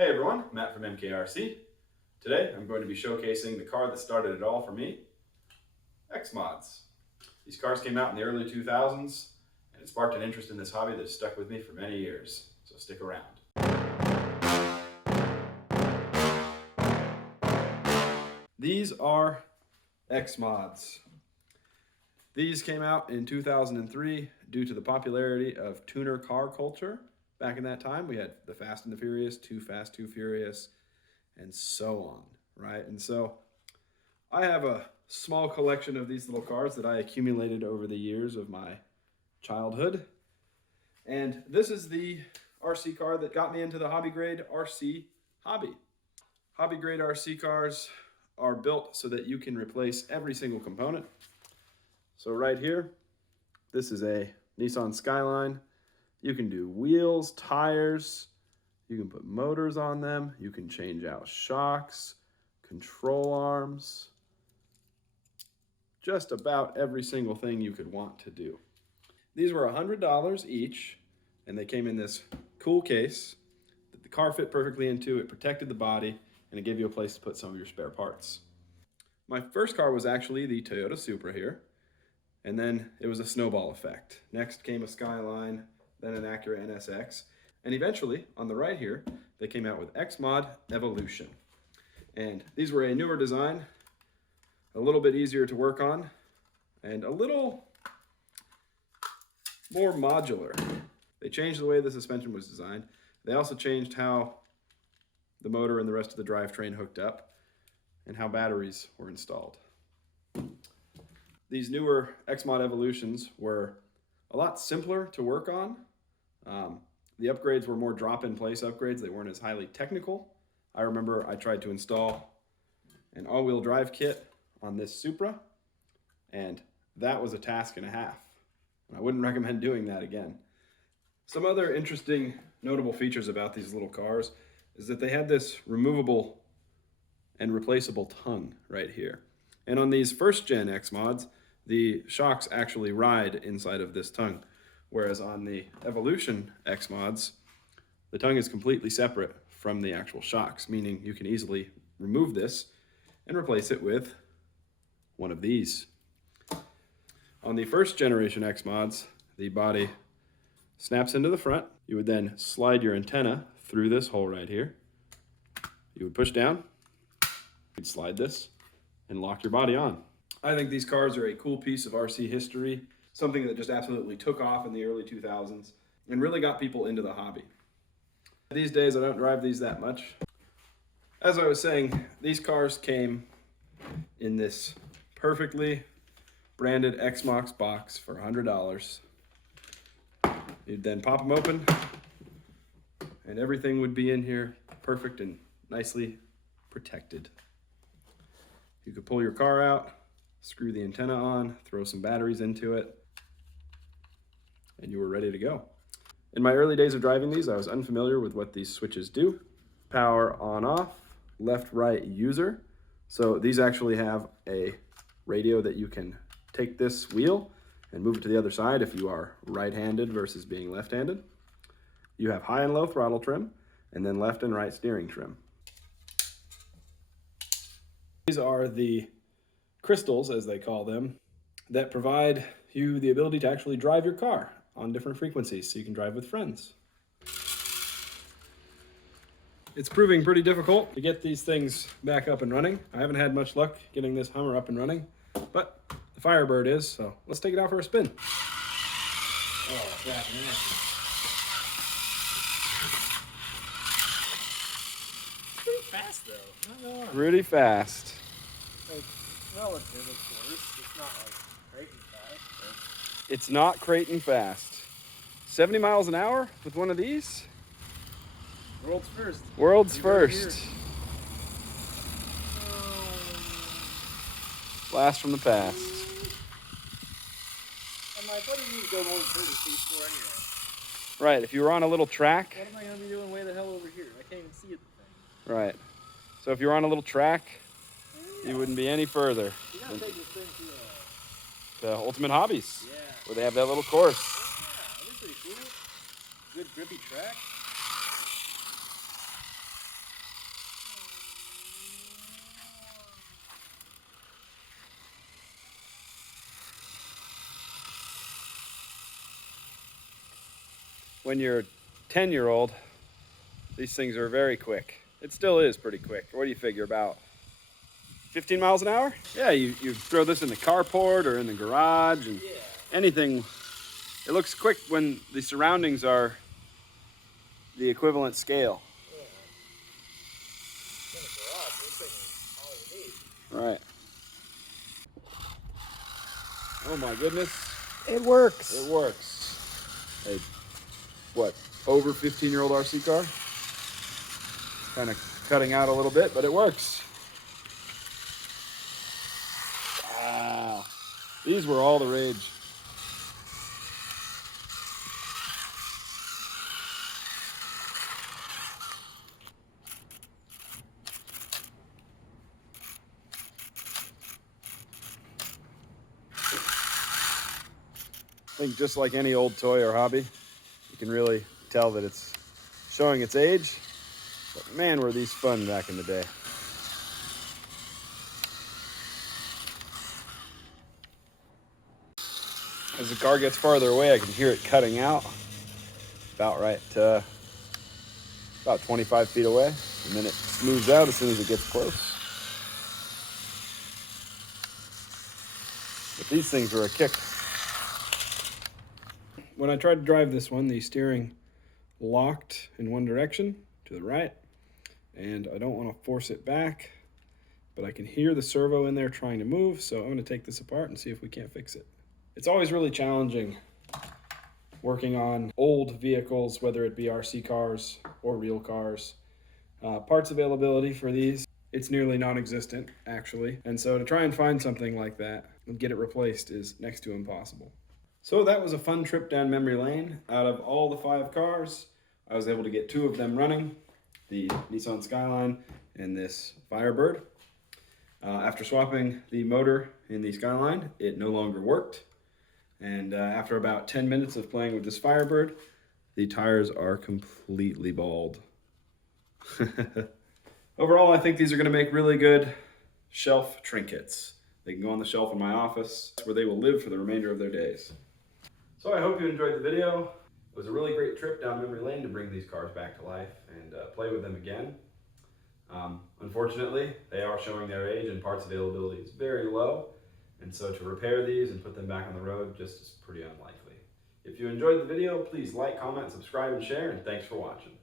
Hey everyone, Matt from MKRC. Today I'm going to be showcasing the car that started it all for me, XMODs. These cars came out in the early 2000s and it sparked an interest in this hobby that has stuck with me for many years, so stick around. These are XMODs. These came out in 2003 due to the popularity of tuner car culture. Back in that time, we had the Fast and the Furious, Too Fast, Too Furious, and so on, right? And so I have a small collection of these little cars that I accumulated over the years of my childhood. And this is the RC car that got me into the hobby grade RC hobby. Hobby grade RC cars are built so that you can replace every single component. So right here, this is a Nissan Skyline. You can do wheels, tires, you can put motors on them, you can change out shocks, control arms, just about every single thing you could want to do. These were $100 each, and they came in this cool case that the car fit perfectly into. It protected the body, and it gave you a place to put some of your spare parts. My first car was actually the Toyota Supra here, and then it was a snowball effect. Next came a Skyline, then an Acura NSX, and eventually, on the right here, they came out with XMOD Evolution. And these were a newer design, a little bit easier to work on, and a little more modular. They changed the way the suspension was designed. They also changed how the motor and the rest of the drivetrain hooked up, and how batteries were installed. These newer XMOD Evolutions were a lot simpler to work on. The upgrades were more drop-in-place upgrades. They weren't as highly technical. I remember I tried to install an all-wheel drive kit on this Supra, and that was a task and a half. And I wouldn't recommend doing that again. Some other interesting, notable features about these little cars is that they had this removable and replaceable tongue right here. And on these first-gen XMODs, the shocks actually ride inside of this tongue, whereas on the Evolution XMODs, the tongue is completely separate from the actual shocks, meaning you can easily remove this and replace it with one of these. On the first generation XMODs, the body snaps into the front. You would then slide your antenna through this hole right here. You would push down, you'd slide this, and lock your body on. I think these cars are a cool piece of RC history, something that just absolutely took off in the early 2000s and really got people into the hobby. These days, I don't drive these that much. As I was saying, these cars came in this perfectly branded XMOX box for $100. You'd then pop them open, and everything would be in here perfect and nicely protected. You could pull your car out, screw the antenna on, throw some batteries into it, and you were ready to go. In my early days of driving these, I was unfamiliar with what these switches do. Power on off, left right user. So these actually have a radio that you can take this wheel and move it to the other side if you are right-handed versus being left-handed. You have high and low throttle trim, and then left and right steering trim. These are the crystals, as they call them, that provide you the ability to actually drive your car on different frequencies so you can drive with friends. It's proving pretty difficult to get these things back up and running. I haven't had much luck getting this Hummer up and running, but the Firebird is, so let's take it out for a spin. Oh, that's nasty. Pretty fast though. Pretty fast. Like, relative, of course. It's not like Creighton fast. But... It's not Creighton fast. 70 miles an hour with one of these? World's first. World's first. Blast from the past. I'm like, what do you need to go more than 30 feet for anyway? Right, if you were on a little track. What am I going to be doing way the hell over here? I can't even see it. Right. So if you were on a little track, you wouldn't be any further. You gotta take this thing to The Ultimate Hobbies, yeah. where they have that little course. Yeah, that'd be pretty cool. Good grippy track. when you're a 10-year-old, these things are very quick. It still is pretty quick. What do you figure, about 15 miles an hour? Yeah, you throw this in the carport or in the garage and anything. It looks quick when the surroundings are the equivalent scale. Right. Oh my goodness. It works. It works. A, what, over 15-year-old RC car? Kind of cutting out a little bit, but it works. Wow. These were all the rage. I think just like any old toy or hobby, you can really tell that it's showing its age. But man, were these fun back in the day. As the car gets farther away, I can hear it cutting out. About right, about 25 feet away. And then it moves out as soon as it gets close. But these things are a kick. When I tried to drive this one, the steering locked in one direction, to the right, and I don't want to force it back, but I can hear the servo in there trying to move, so I'm going to take this apart and see if we can't fix it. It's always really challenging working on old vehicles, whether it be RC cars or real cars. Parts availability for these, it's nearly non-existent, actually, and so to try and find something like that and get it replaced is next to impossible. So that was a fun trip down memory lane. Out of all the 5 cars, I was able to get 2 of them running, the Nissan Skyline and this Firebird. After swapping the motor in the Skyline, it no longer worked. And after about 10 minutes of playing with this Firebird, the tires are completely bald. Overall, I think these are going to make really good shelf trinkets. They can go on the shelf in my office, where they will live for the remainder of their days. So I hope you enjoyed the video. It was a really great trip down memory lane to bring these cars back to life and play with them again. Unfortunately, they are showing their age and parts availability is very low. And so to repair these and put them back on the road just is pretty unlikely. If you enjoyed the video, please like, comment, subscribe, and share, and thanks for watching.